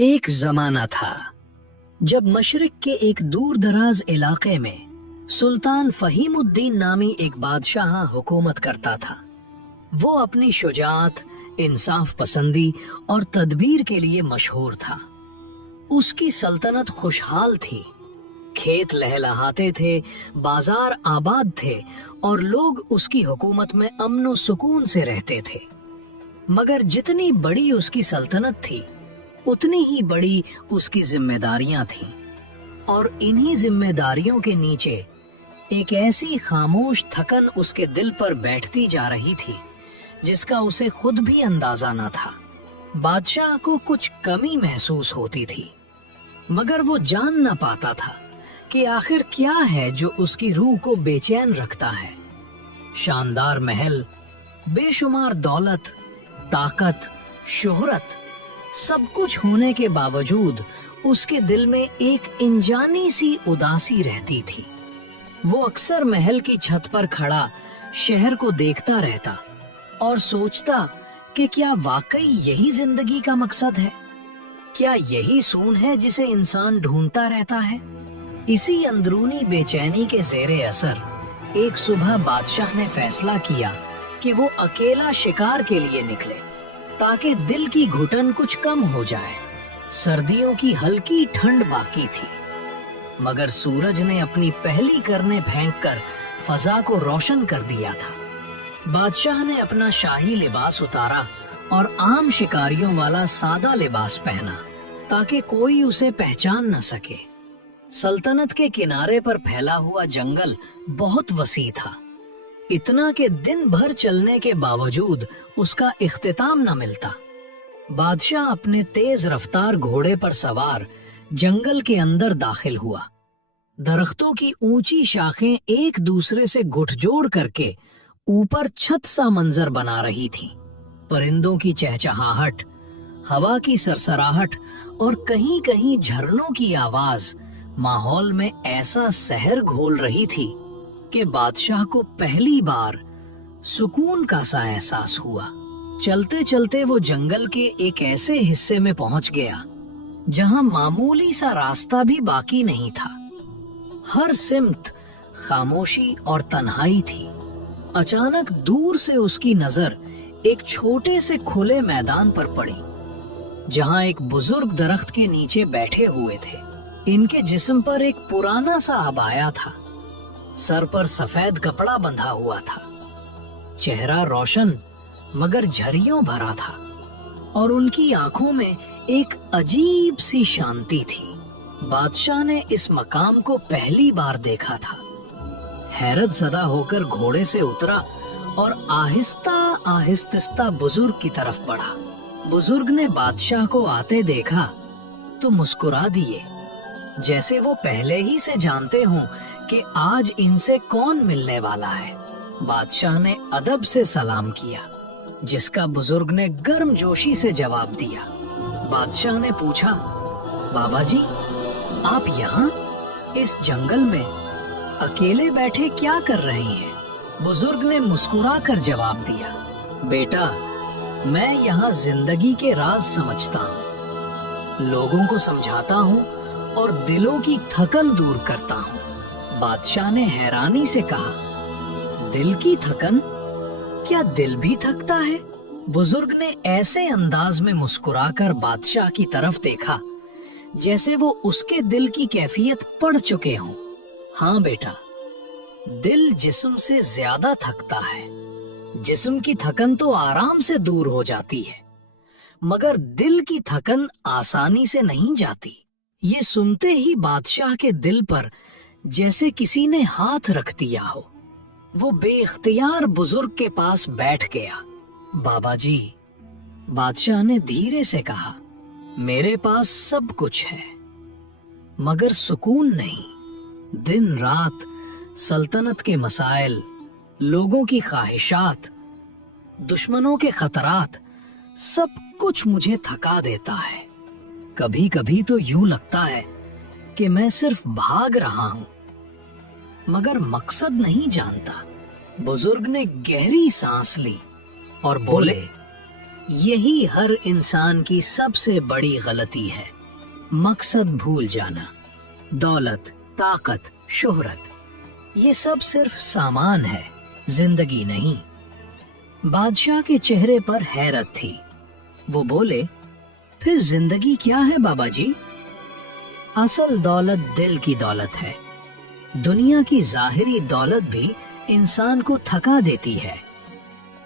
एक जमाना था जब मशरिक के एक दूर दराज इलाके में सुल्तान फहीमुद्दीन नामी एक बादशाह हुकूमत करता था। वो अपनी शुजाअत, इंसाफ पसंदी और तदबीर के लिए मशहूर था। उसकी सल्तनत खुशहाल थी, खेत लहलहाते थे, बाजार आबाद थे और लोग उसकी हुकूमत में अमन व सुकून से रहते थे। मगर जितनी बड़ी उसकी सल्तनत थी, उतनी ही बड़ी उसकी जिम्मेदारियां थीं, और इन्हीं जिम्मेदारियों के नीचे एक ऐसी खामोश थकन उसके दिल पर बैठती जा रही थी जिसका उसे खुद भी अंदाजा न था। बादशाह को कुछ कमी महसूस होती थी, मगर वो जान न पाता था कि आखिर क्या है जो उसकी रूह को बेचैन रखता है। शानदार महल, बेशुमार दौलत, ताकत, शोहरत, सब कुछ होने के बावजूद उसके दिल में एक अनजानी सी उदासी रहती थी। वो अक्सर महल की छत पर खड़ा शहर को देखता रहता और सोचता कि क्या वाकई यही जिंदगी का मकसद है? क्या यही सून है जिसे इंसान ढूंढता रहता है? इसी अंदरूनी बेचैनी के ज़ेरे असर एक सुबह बादशाह ने फैसला किया कि वो अकेला शिकार के लिए निकले ताकि दिल की घुटन कुछ कम हो जाए। सर्दियों की हल्की ठंड बाकी थी, मगर सूरज ने अपनी पहली करने फेंककर फजा को रोशन कर दिया था। बादशाह ने अपना शाही लिबास उतारा और आम शिकारियों वाला सादा लिबास पहना ताकि कोई उसे पहचान न सके। सल्तनत के किनारे पर फैला हुआ जंगल बहुत वसी था, इतना कि दिन भर चलने के बावजूद उसका इख्तिताम न मिलता। बादशाह अपने तेज रफ्तार घोड़े पर सवार जंगल के अंदर दाखिल हुआ। दरख्तों की ऊंची शाखें एक दूसरे से गुठजोड़ करके ऊपर छत सा मंजर बना रही थीं। परिंदों की चहचहाहट, हवा की सरसराहट और कहीं कहीं झरनों की आवाज माहौल में ऐसा सहर घोल रही थी कि बादशाह को पहली बार सुकून का सा एहसास हुआ। चलते चलते वो जंगल के एक ऐसे हिस्से में पहुंच गया जहां मामूली सा रास्ता भी बाकी नहीं था। हर सिमत खामोशी और तन्हाई थी। अचानक दूर से उसकी नजर एक छोटे से खुले मैदान पर पड़ी जहां एक बुजुर्ग दरख्त के नीचे बैठे हुए थे। इनके जिस्म पर एक पुराना सा अबाया था, सर पर सफेद कपड़ा बंधा हुआ था, चेहरा रोशन मगर झरियों भरा था और उनकी आंखों में एक अजीब सी शांति थी। बादशाह ने इस मकाम को पहली बार देखा था। हैरत ज़दा होकर घोड़े से उतरा और आहिस्ता आहिस्ता बुजुर्ग की तरफ बढ़ा। बुजुर्ग ने बादशाह को आते देखा तो मुस्कुरा दिए, जैसे वो पहले ही से जानते हों कि आज इनसे कौन मिलने वाला है। बादशाह ने अदब से सलाम किया, जिसका बुजुर्ग ने गर्मजोशी से जवाब दिया। बादशाह ने पूछा, बाबा जी, आप यहाँ इस जंगल में अकेले बैठे क्या कर रहे हैं? बुजुर्ग ने मुस्कुरा कर जवाब दिया, बेटा, मैं यहाँ जिंदगी के राज समझता हूँ, लोगों को समझाता हूँ और दिलों की थकन दूर करता हूँ। बादशाह ने हैरानी से कहा, दिल की थकन? क्या दिल भी थकता है? बुजुर्ग ने ऐसे अंदाज में मुस्कुराकर बादशाह की तरफ देखा जैसे वो उसके दिल की कैफियत पढ़ चुके हों। हाँ बेटा, दिल जिस्म से ज्यादा थकता है। जिस्म की थकन तो आराम से दूर हो जाती है, मगर दिल की थकन आसानी से नहीं जाती। ये सुनते ही बादशाह के दिल पर जैसे किसी ने हाथ रख दिया हो। वो बेइख्तियार बुजुर्ग के पास बैठ गया। बाबा जी, बादशाह ने धीरे से कहा, मेरे पास सब कुछ है मगर सुकून नहीं। दिन रात सल्तनत के मसाइल, लोगों की ख्वाहिशात, दुश्मनों के खतरात, सब कुछ मुझे थका देता है। कभी कभी तो यूं लगता है कि मैं सिर्फ भाग रहा हूं मगर मकसद नहीं जानता। बुजुर्ग ने गहरी सांस ली और बोले, यही हर इंसान की सबसे बड़ी गलती है, मकसद भूल जाना। दौलत, ताकत, शोहरत, ये सब सिर्फ सामान है, जिंदगी नहीं। बादशाह के चेहरे पर हैरत थी। वो बोले, फिर जिंदगी क्या है बाबा जी? असल दौलत दिल की दौलत है। दुनिया की जाहिरी दौलत भी इंसान को थका देती है।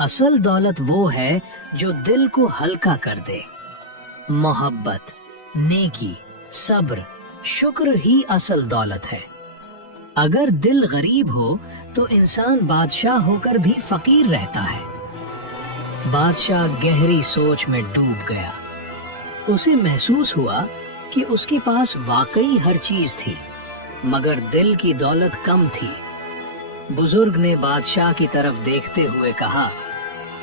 असल दौलत वो है जो दिल को हल्का कर दे। मोहब्बत, नेकी, सब्र, शुक्र ही असल दौलत है। अगर दिल गरीब हो तो इंसान बादशाह होकर भी फकीर रहता है। बादशाह गहरी सोच में डूब गया। उसे महसूस हुआ कि उसके पास वाकई हर चीज थी, मगर दिल की दौलत कम थी। बुजुर्ग ने बादशाह की तरफ देखते हुए कहा,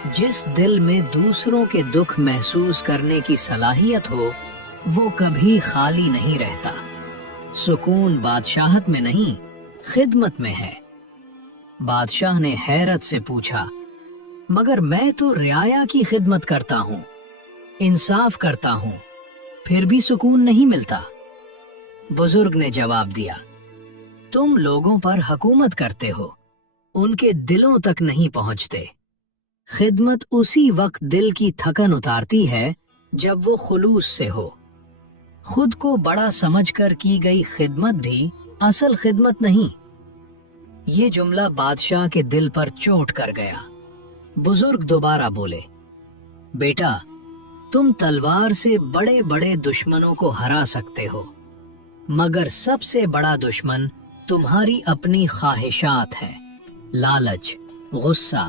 जिस दिल में दूसरों के दुख महसूस करने की सलाहियत हो, वो कभी खाली नहीं रहता। सुकून बादशाहत में नहीं, खिदमत में है। बादशाह ने हैरत से पूछा, मगर मैं तो रियाया की खिदमत करता हूँ, इंसाफ करता हूँ, फिर भी सुकून नहीं मिलता। बुजुर्ग ने जवाब दिया, तुम लोगों पर हुकूमत करते हो, उनके दिलों तक नहीं पहुंचते। खिदमत उसी वक्त दिल की थकन उतारती है जब वो खुलूस से हो। खुद को बड़ा समझकर की गई खिदमत भी असल खिदमत नहीं। ये जुमला बादशाह के दिल पर चोट कर गया। बुजुर्ग दोबारा बोले, बेटा, तुम तलवार से बड़े बड़े दुश्मनों को हरा सकते हो, मगर सबसे बड़ा दुश्मन तुम्हारी अपनी ख्वाहिशात है। लालच, गुस्सा,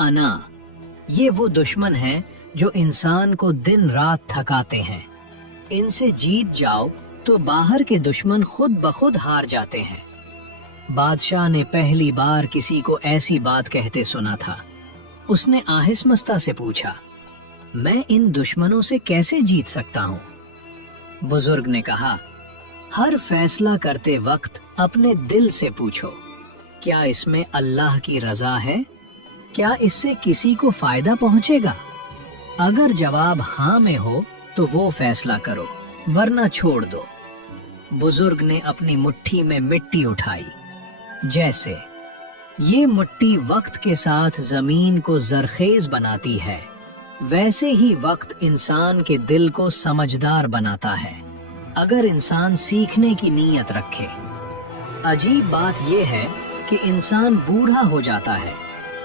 अना, ये वो दुश्मन हैं जो इंसान को दिन रात थकाते हैं। इनसे जीत जाओ तो बाहर के दुश्मन खुद ब खुद हार जाते हैं। बादशाह ने पहली बार किसी को ऐसी बात कहते सुना था। उसने आहिस्ता से पूछा, मैं इन दुश्मनों से कैसे जीत सकता हूँ? बुजुर्ग ने कहा, हर फैसला करते वक्त अपने दिल से पूछो, क्या इसमें अल्लाह की रजा है? क्या इससे किसी को फायदा पहुंचेगा? अगर जवाब हाँ में हो तो वो फैसला करो, वरना छोड़ दो। बुजुर्ग ने अपनी मुट्ठी में मिट्टी उठाई। जैसे ये मिट्टी वक्त के साथ जमीन को जरखेज बनाती है, वैसे ही वक्त इंसान के दिल को समझदार बनाता है, अगर इंसान सीखने की नीयत रखे। अजीब बात यह है कि इंसान बूढ़ा हो जाता है,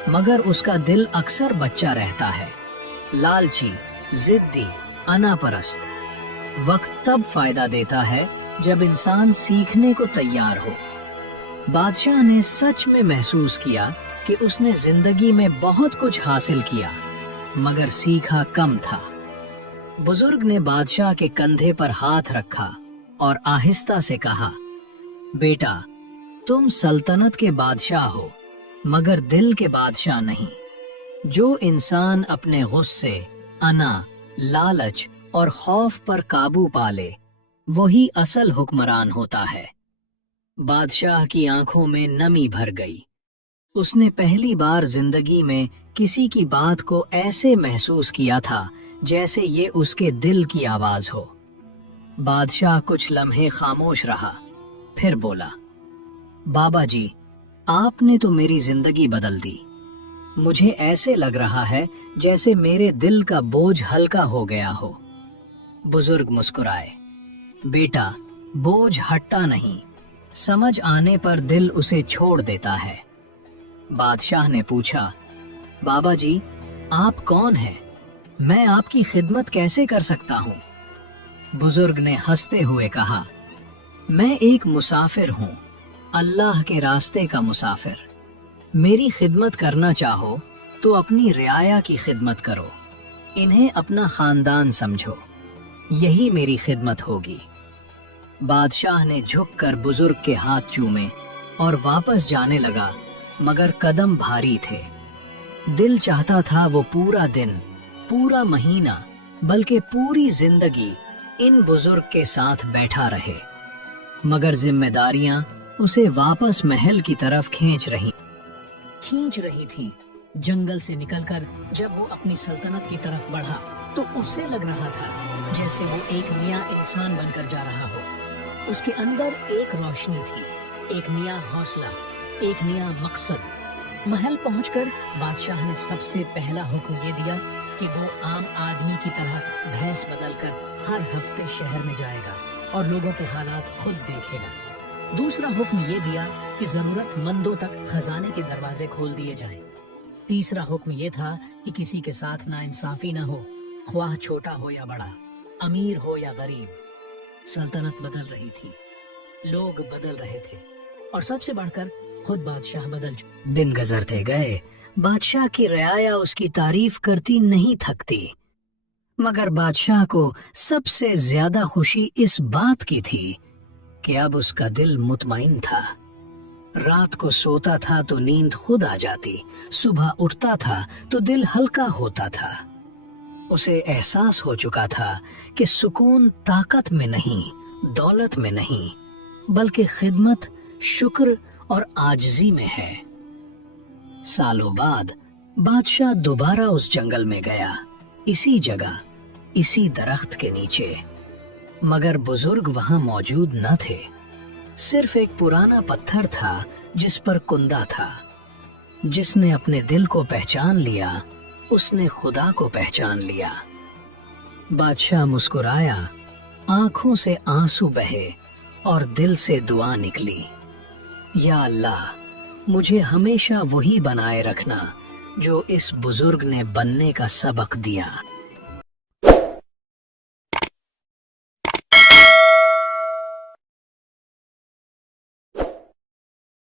मगर उसका दिल अक्सर बच्चा रहता है। लालची, जिद्दी, अनापरस्त। वक्त तब फायदा देता है जब इंसान सीखने को तैयार हो। बादशाह ने सच में महसूस किया कि उसने जिंदगी में बहुत कुछ हासिल किया, मगर सीखा कम था। बुजुर्ग ने बादशाह के कंधे पर हाथ रखा और आहिस्ता से कहा, बेटा, तुम सल्तनत के बादशाह हो, मगर दिल के बादशाह नहीं। जो इंसान अपने गुस्से, अना, लालच और खौफ पर काबू पाले, वही असल हुक्मरान होता है। बादशाह की आंखों में नमी भर गई। उसने पहली बार जिंदगी में किसी की बात को ऐसे महसूस किया था जैसे ये उसके दिल की आवाज हो। बादशाह कुछ लम्हे खामोश रहा, फिर बोला, बाबा जी, आपने तो मेरी जिंदगी बदल दी। मुझे ऐसे लग रहा है जैसे मेरे दिल का बोझ हल्का हो गया हो। बुजुर्ग मुस्कुराए, बेटा, बोझ हटता नहीं, समझ आने पर दिल उसे छोड़ देता है। बादशाह ने पूछा, बाबा जी, आप कौन हैं? मैं आपकी खिदमत कैसे कर सकता हूँ? बुजुर्ग ने हंसते हुए कहा, मैं एक मुसाफिर हूँ, अल्लाह के रास्ते का मुसाफिर। मेरी खिदमत करना चाहो तो अपनी रियाया की खिदमत करो, इन्हें अपना खानदान समझो, यही मेरी खिदमत होगी। बादशाह ने झुककर बुजुर्ग के हाथ चूमे और वापस जाने लगा, मगर कदम भारी थे। दिल चाहता था वो पूरा दिन, पूरा महीना, बल्कि पूरी जिंदगी इन बुजुर्ग के साथ बैठा रहे, मगर जिम्मेदारियां उसे वापस महल की तरफ खींच रही थीं। जंगल से निकलकर जब वो अपनी सल्तनत की तरफ बढ़ा तो उसे लग रहा था जैसे वो एक नया इंसान बनकर जा रहा हो। उसके अंदर एक रोशनी थी, एक नया हौसला, एक नया मकसद। महल पहुंचकर बादशाह ने सबसे पहला हुक्म ये दिया कि वो आम आदमी की तरह भैंस बदलकर हर हफ्ते शहर में जाएगा और लोगों के हालात खुद देखेगा। दूसरा हुक्म ये दिया कि जरूरतमंदों तक खजाने के दरवाजे खोल दिए जाएं। तीसरा हुक्म ये था कि किसी के साथ नाइंसाफी न हो, ख्वाह छोटा हो या बड़ा, अमीर हो या गरीब। सल्तनत बदल रही थी, लोग बदल रहे थे और सबसे बढ़कर खुद बादशाह बदल चुका। दिन गुजरते गए, बादशाह की रियाया उसकी तारीफ करती नहीं थकती, मगर बादशाह को सबसे ज्यादा खुशी इस बात की थी कि अब उसका दिल मुतमईन था। रात को सोता था तो नींद खुद आ जाती, सुबह उठता था तो दिल हल्का होता था। उसे एहसास हो चुका था कि सुकून ताकत में नहीं, दौलत में नहीं, बल्कि खिदमत, शुक्र और आजिज़ी में है। सालों बाद बादशाह दोबारा उस जंगल में गया, इसी जगह, इसी दरख्त के नीचे, मगर बुजुर्ग वहां मौजूद न थे। सिर्फ एक पुराना पत्थर था जिस पर कुंदा था। जिसने अपने दिल को पहचान लिया, उसने खुदा को पहचान लिया। बादशाह मुस्कुराया, आंखों से आंसू बहे और दिल से दुआ निकली, या अल्लाह, मुझे हमेशा वही बनाए रखना जो इस बुजुर्ग ने बनने का सबक दिया।